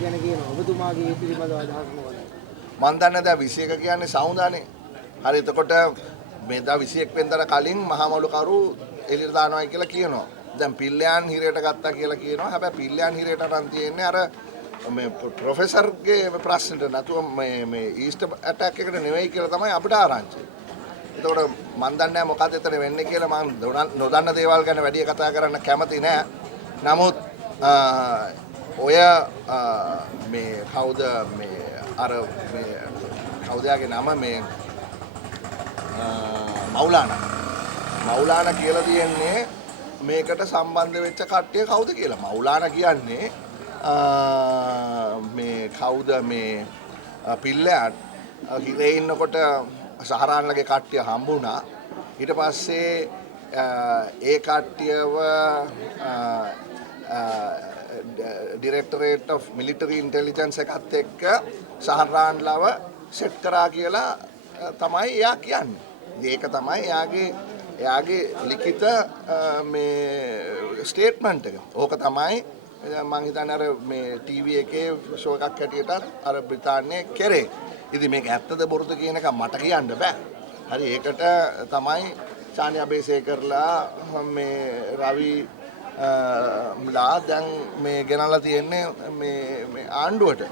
ගැන කියනවා. ඔබතුමාගේ ඒ පිළිබඳව අදහස් මොකක්ද? මම දන්නේ දැන් 21 කියන්නේ සවුන්දානේ. හරි එතකොට මේ දා 21 වෙනිදාට කලින් මහා මඩුකරු එළියට දානවායි කියලා කියනවා. දැන් පිල්ලයන් හිරේට ගත්තා කියලා කියනවා. හැබැයි පිල්ලයන් හිරේට අරන් තියෙන්නේ අර මේ ප්‍රොෆෙසර්ගේ ප්‍රශ්නෙට නැතුව මේ ඊස්ට් ඇටැක් එකට නෙවෙයි කියලා තමයි අපිට ආරංචි. එතකොට මම දන්නේ නැහැ මොකක්ද එතන වෙන්නේ කියලා. මම නොදන්න දේවල් ගැන වැඩි කතා කරන්න කැමති නැහැ. නමුත් ඔය මේ කවුද මේ අර මේ කවුද යාගේ නම මේ මෞලානා කියලා තියෙන්නේ මේකට සම්බන්ධ වෙච්ච කට්ටිය කවුද කියලා. මෞලානා කියන්නේ මේ කවුද මේ පිල්ලයන් හිරේ ඉන්නකොට සහරාන්ලගේ කට්ටිය හම්බුණා. ඊට පස්සේ ඒ කට්ටියව Directorate of Military Intelligence එකත් එක්ක සහරාන්ලව සෙට් කරා කියලා තමයි එයා කියන්නේ. ඒක තමයි එයාගේ ලිඛිත මේ ස්ටේට්මන්ට් එක. ඕක තමයි මම හිතන්නේ අර මේ ටීවී එකේ ෂෝ එකක් හැටියට අර බ්‍රිතාන්‍යයේ කරේ. ඉතින් මේක ඇත්තද බොරුද කියන එක මට කියන්න බෑ. හරි ඒකට තමයි චානි අබේසේකර්ලා මේ රවි ලා දැන් මේ ගෙනල්ලා තියෙන්නේ මේ ආණ්ඩුවට.